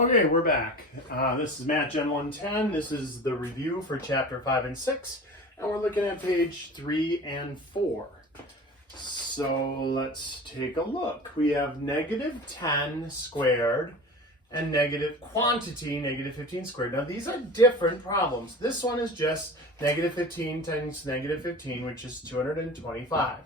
Okay, we're back. This is Matgen110. This is the review for chapter 5 and 6, and we're looking at page 3 and 4. So let's take a look. We have negative 10 squared and negative quantity, negative 15 squared. Now these are different problems. This one is just negative 15 times negative 15, which is 225.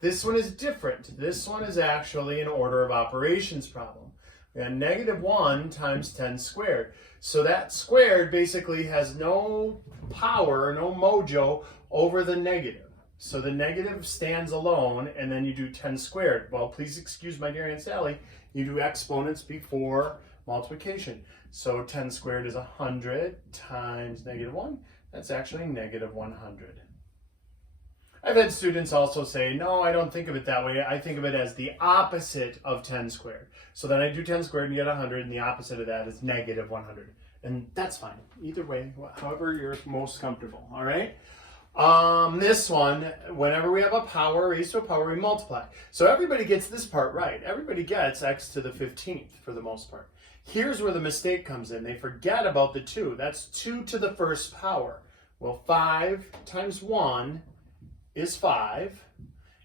This one is different. This one is actually an order of operations problem. And negative 1 times 10 squared. So that squared basically has no power, no mojo over the negative. So the negative stands alone, and then you do 10 squared. Well, please excuse my dear Aunt Sally, you do exponents before multiplication. So 10 squared is 100 times negative 1. That's actually negative 100. I've had students also say, no, I don't think of it that way. I think of it as the opposite of 10 squared. So then I do 10 squared and get 100, and the opposite of that is negative 100. And that's fine. Either way, however you're most comfortable, all right? This one, whenever we have a power raised to a power, we multiply. So everybody gets this part right. Everybody gets x to the 15th for the most part. Here's where the mistake comes in. They forget about the 2. That's 2 to the first power. Well, 5 times 1 is 5,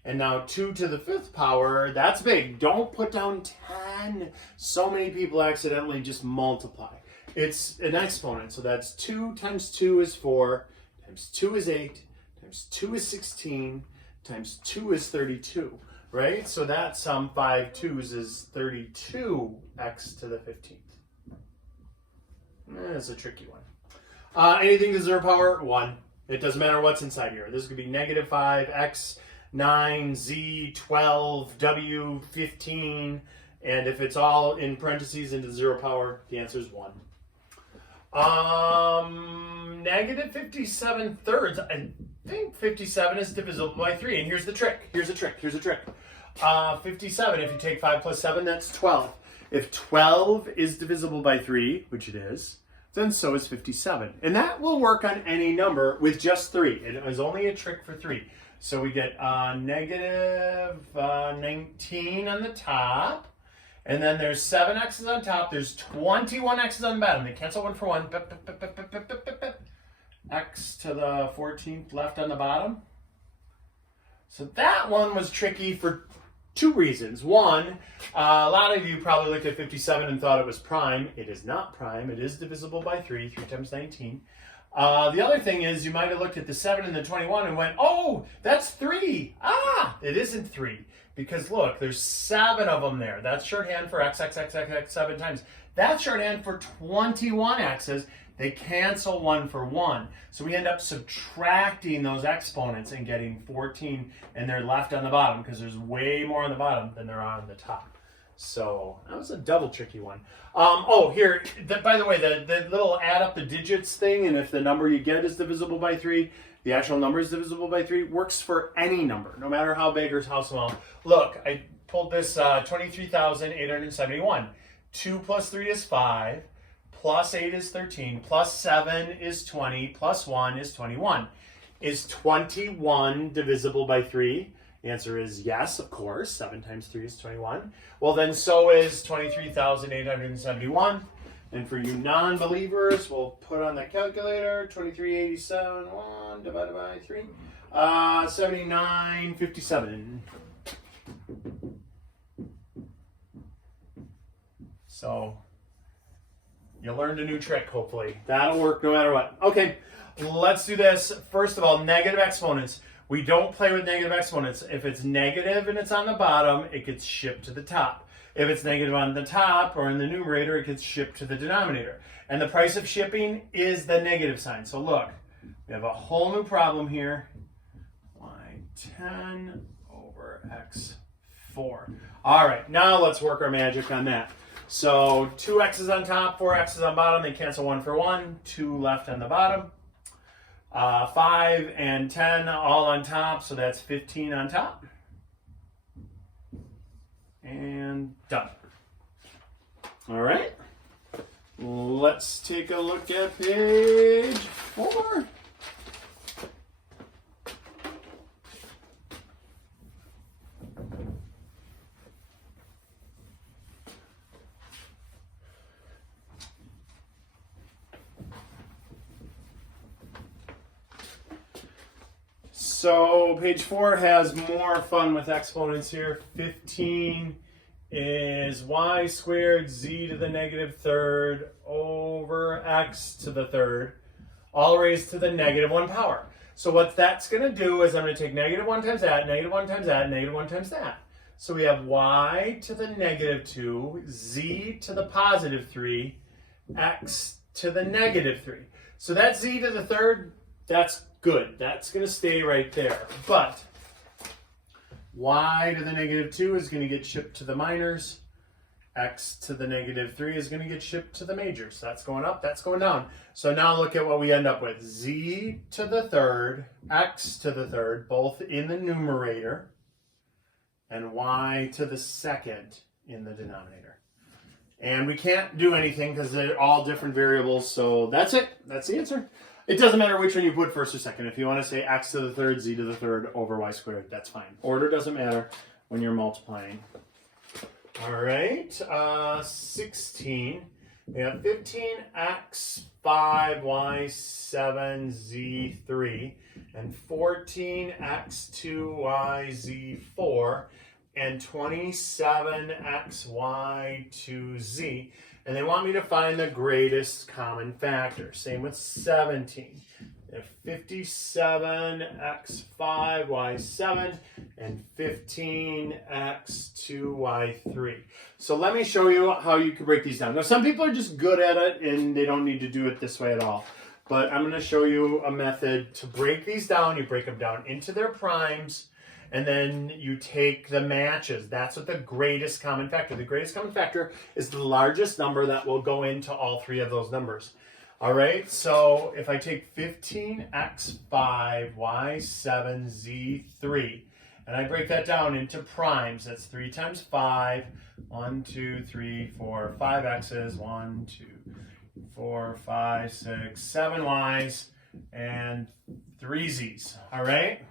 and now 2 to the 5th power, that's big. Don't put down 10. So many people accidentally just multiply. It's an exponent, so that's 2 times 2 is 4, times 2 is 8, times 2 is 16, times 2 is 32, right? So that sum 5 2's is 32x to the 15th. That's a tricky one. Anything to 0 power, 1. It doesn't matter what's inside here. This could be negative 5, x, 9, z, 12, w, 15. And if it's all in parentheses into 0 power, the answer is 1. Negative 57 thirds. I think 57 is divisible by 3. And here's the trick. Here's a trick. 57, if you take 5 plus 7, that's 12. If 12 is divisible by 3, which it is, then so is 57. And that will work on any number with just 3. It is only a trick for 3. So we get negative 19 on the top. And then there's 7 x's on top. There's 21 x's on the bottom. They cancel 1 for 1. X to the 14th left on the bottom. So that one was tricky for 2 reasons. One, a lot of you probably looked at 57 and thought it was prime. It is not prime. It is divisible by 3. 3 times 19. The other thing is you might have looked at the 7 and the 21 and went, oh, that's 3. It isn't 3. Because look, there's 7 of them there. That's shorthand for x, 7 times. That's shorthand for 21 x's. They cancel 1 for 1. So we end up subtracting those exponents and getting 14, and they're left on the bottom because there's way more on the bottom than there are on the top. So that was a double tricky one. Here, by the way, the little add up the digits thing, and if the number you get is divisible by 3, the actual number is divisible by 3, works for any number, no matter how big or how small. Look, I pulled this 23,871. 2 plus 3 is 5. Plus 8 is 13, plus 7 is 20, plus 1 is 21. Is 21 divisible by 3? The answer is yes, of course. 7 times 3 is 21. Well, then so is 23,871. And for you non-believers, we'll put on the calculator, 2387, divided by 3. 7957. So you learned a new trick, hopefully. That'll work no matter what. Okay, let's do this. First of all, negative exponents. We don't play with negative exponents. If it's negative and it's on the bottom, it gets shipped to the top. If it's negative on the top or in the numerator, it gets shipped to the denominator. And the price of shipping is the negative sign. So look, we have a whole new problem here. y10 over x4. All right, now let's work our magic on that. So 2 x's on top, 4 x's on bottom. They cancel 1 for 1. 2 left on the bottom. 5 and 10 all on top, so that's 15 on top. And done. All right. Let's take a look at page 4. So page 4 has more fun with exponents here. 15 is y squared z to the negative third over x to the third, all raised to the negative 1 power. So what that's going to do is I'm going to take negative 1 times that, negative 1 times that, negative 1 times that. So we have y to the negative 2, z to the positive 3, x to the negative 3. So that z to the third, that's good. That's going to stay right there. But y to the negative 2 is going to get shipped to the minors. X to the negative 3 is going to get shipped to the majors. That's going up, that's going down. So now look at what we end up with. Z to the third, x to the third, both in the numerator, and y to the second in the denominator. And we can't do anything because they're all different variables, so that's it. That's the answer. It doesn't matter which one you put first or second. If you want to say x to the third, z to the third over y squared, that's fine. Order doesn't matter when you're multiplying. All right, 16. We have 15x, 5y, 7, z3, and 14x, 2y, z4, and 27x, y, 2z. And they want me to find the greatest common factor. Same with 17. 57x, 5y7, and 15x2y3. So let me show you how you can break these down. Now some people are just good at it and they don't need to do it this way at all. But I'm going to show you a method to break these down. You break them down into their primes and then you take the matches. That's what the greatest common factor. The greatest common factor is the largest number that will go into all three of those numbers. All right, so if I take 15x, 5, y7, z3, and I break that down into primes, that's 3 times 5, 1, 2, 3, 4, 5 x's, 1, 2, 4, 5, 6, 7 y's, and 3 z's, all right?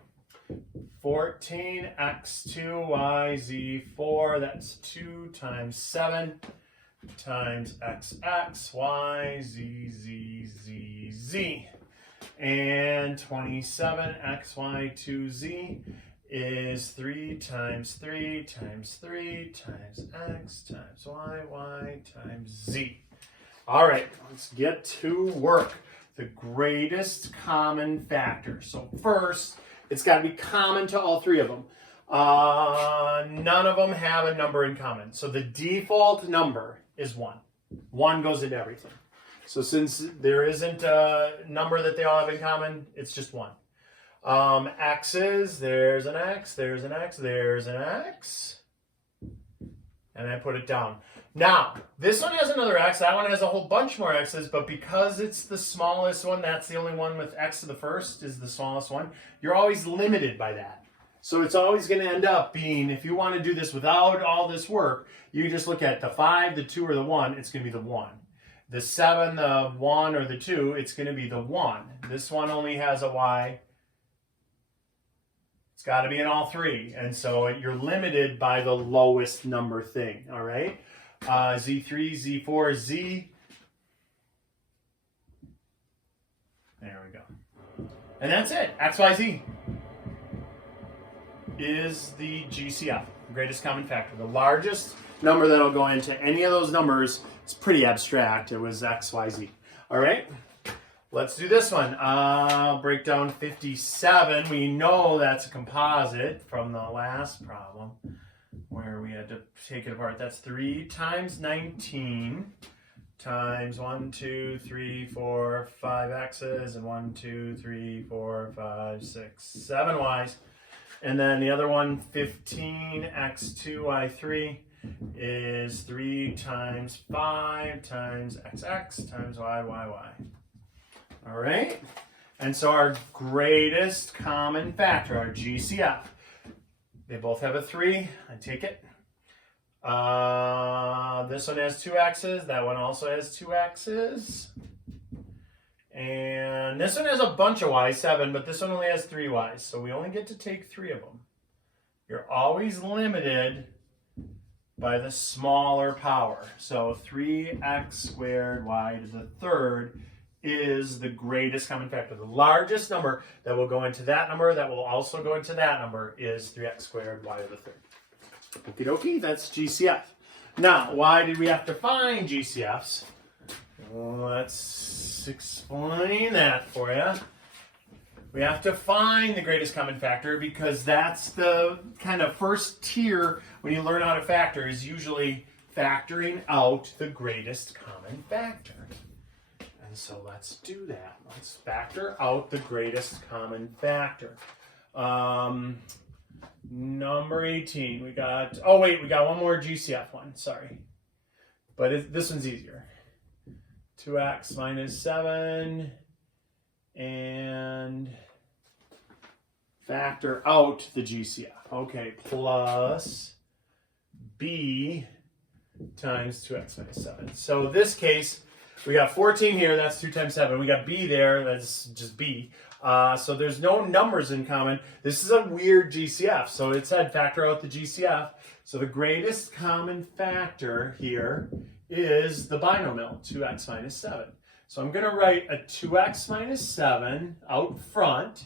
14x2, y, z4, that's 2 times 7, times xx, y, z, z, z, z. And 27x, y, 2z is 3 times 3 times 3 times x times y times z. All right, let's get to work. The greatest common factor. So first, it's got to be common to all three of them. None of them have a number in common. So the default number is 1. 1 goes into everything. So since there isn't a number that they all have in common, it's just 1. X's, there's an x, there's an x, there's an x. And I put it down. Now, this one has another x, that one has a whole bunch more x's, but because it's the smallest one, that's the only one with x to the first, is the smallest one, you're always limited by that. So it's always going to end up being, if you want to do this without all this work, you just look at the 5, the 2, or the 1, it's going to be the 1. The 7, the 1, or the 2, it's going to be the 1. This one only has a y. It's got to be in all three. And so you're limited by the lowest number thing, all right? Z3, Z4, Z. There we go. And that's it. X, Y, Z is the GCF, greatest common factor. The largest number that'll go into any of those numbers is pretty abstract. It was X, Y, Z. All right, let's do this one. Break down 57. We know that's a composite from the last problem where we had to take it apart. That's 3 times 19 times 1, 2, 3, 4, 5 x's and 1, 2, 3, 4, 5, 6, 7 y's. And then the other one, 15x2y3 is 3 times 5 times xx times y. All right? And so our greatest common factor, our GCF, they both have a 3. I take it. This one has 2 x's. That one also has 2 x's. And this one has a bunch of y's, 7, but this one only has 3 y's. So we only get to take 3 of them. You're always limited by the smaller power. So 3x squared y to the third is the greatest common factor. The largest number that will go into that number that will also go into that number is 3x squared y to the third. Okie dokie, that's GCF. Now, why did we have to find GCFs? Let's explain that for you. We have to find the greatest common factor because that's the kind of first tier when you learn how to factor, is usually factoring out the greatest common factor. And so let's do that. Let's factor out the greatest common factor. Number 18, we got, oh wait, we got one more GCF one, sorry. But this one's easier. 2x minus 7 and factor out the GCF. Okay, plus b times 2x minus 7. So this case, we got 14 here, that's 2 times 7. We got b there, that's just b. So there's no numbers in common. This is a weird GCF. So it said factor out the GCF. So the greatest common factor here is the binomial, 2x minus 7. So I'm going to write a 2x minus 7 out front.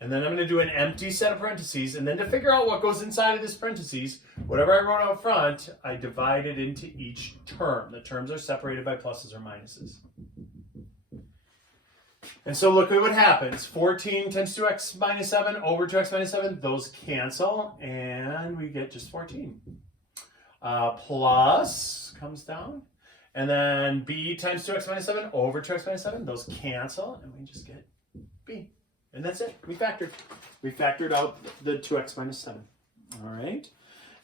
And then I'm going to do an empty set of parentheses. And then to figure out what goes inside of this parentheses, whatever I wrote out front, I divide it into each term. The terms are separated by pluses or minuses. And so look at what happens. 14 times 2x minus 7 over 2x minus 7. Those cancel, and we get just 14. Plus comes down. And then b times 2x minus 7 over 2x minus 7. Those cancel, and we just get b. And that's it. We factored. We factored out the 2x minus 7. All right.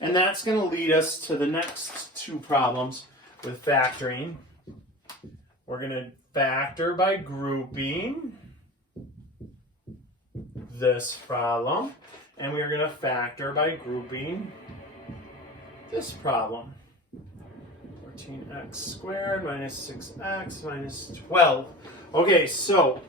And that's going to lead us to the next two problems with factoring. We're going to factor by grouping this problem. And we are going to factor by grouping this problem. 14x squared minus 6x minus 12. Okay, so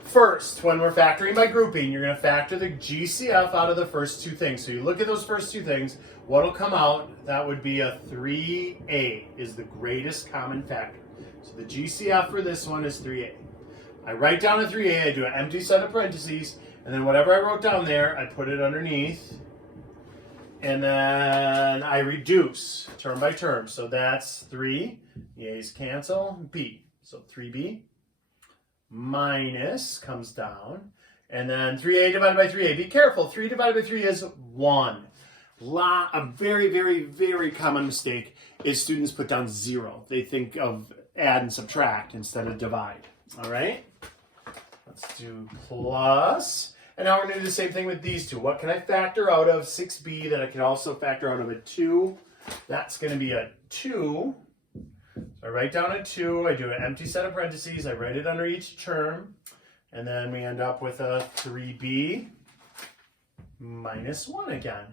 first, when we're factoring by grouping, you're going to factor the GCF out of the first two things. So you look at those first two things, what'll come out, that would be a 3a is the greatest common factor. So the GCF for this one is 3a. I write down a 3a, I do an empty set of parentheses, and then whatever I wrote down there, I put it underneath. And then I reduce term by term. So that's 3, the a's cancel, b. So 3b minus comes down. And then 3a divided by 3a. Be careful, 3 divided by 3 is 1. A very, very, very common mistake is students put down 0. They think of add and subtract instead of divide. All right? Let's do plus. And now we're going to do the same thing with these two. What can I factor out of 6b that I can also factor out of a 2? That's going to be a 2. So I write down a 2. I do an empty set of parentheses. I write it under each term. And then we end up with a 3b minus 1 again.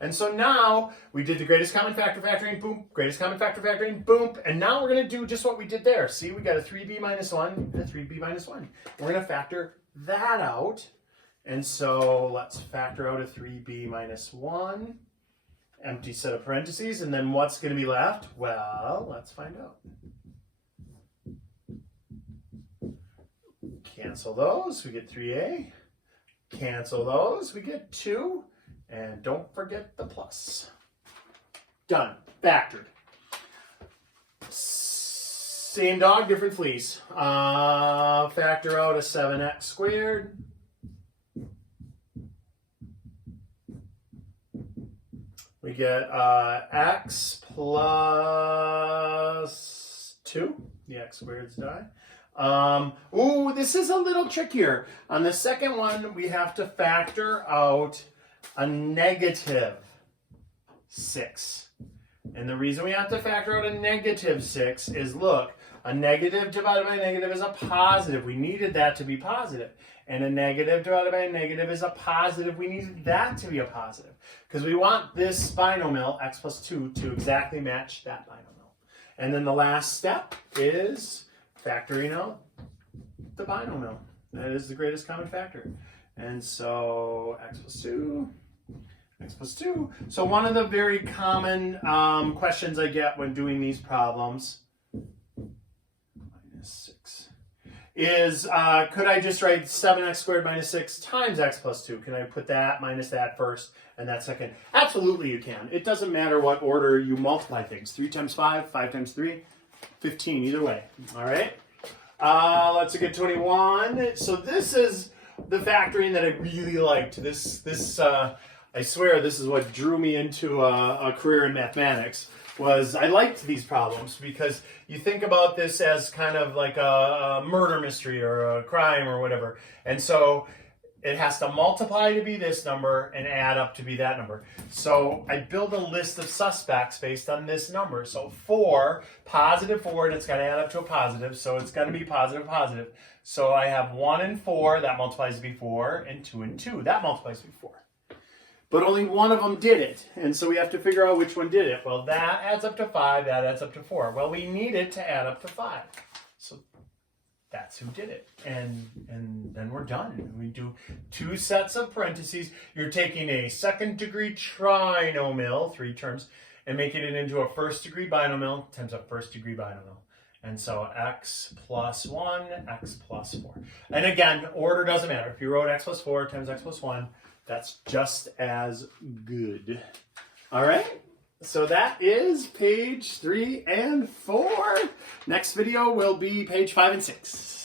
And so now we did the greatest common factor factoring, boom, greatest common factor factoring, boom. And now we're going to do just what we did there. See, we got a 3b minus 1 and a 3b minus 1. We're going to factor that out. And so let's factor out a 3b minus 1, empty set of parentheses, and then what's going to be left? Well, let's find out. Cancel those, we get 3a. Cancel those, we get 2. And don't forget the plus. Done, factored. Same dog, different fleas. Factor out a 7x squared. We get x plus 2. The x squareds die. Ooh, this is a little trickier. On the second one, we have to factor out a negative 6. And the reason we have to factor out a negative 6 is, look, a negative divided by a negative is a positive. We needed that to be positive. And a negative divided by a negative is a positive. We needed that to be a positive. Because we want this binomial, x plus 2, to exactly match that binomial. And then the last step is factoring out the binomial. That is the greatest common factor. And so x plus 2, x plus 2. So one of the very common questions I get when doing these problems, minus 6 is, could I just write 7x squared minus 6 times x plus 2? Can I put that minus that first and that second? Absolutely you can. It doesn't matter what order you multiply things. 3 times 5, 5 times 3, 15, either way. All right? Let's look at 21. So this is the factoring that I really liked. I swear this is what drew me into a career in mathematics. Was I liked these problems because you think about this as kind of like a murder mystery or a crime or whatever. And so it has to multiply to be this number and add up to be that number. So I build a list of suspects based on this number. So 4, positive 4, and it's got to add up to a positive. So it's got to be positive, positive. So I have 1 and 4, that multiplies to be 4, and 2 and 2, that multiplies to be 4. But only one of them did it. And so we have to figure out which one did it. Well, that adds up to 5, that adds up to 4. Well, we need it to add up to 5. So that's who did it. And then we're done. We do 2 sets of parentheses. You're taking a second-degree trinomial, 3 terms, and making it into a first-degree binomial times a first-degree binomial. And so x plus 1, x plus 4. And again, order doesn't matter. If you wrote x plus 4 times x plus 1, that's just as good. All right, so that is page 3 and 4. Next video will be page 5 and 6.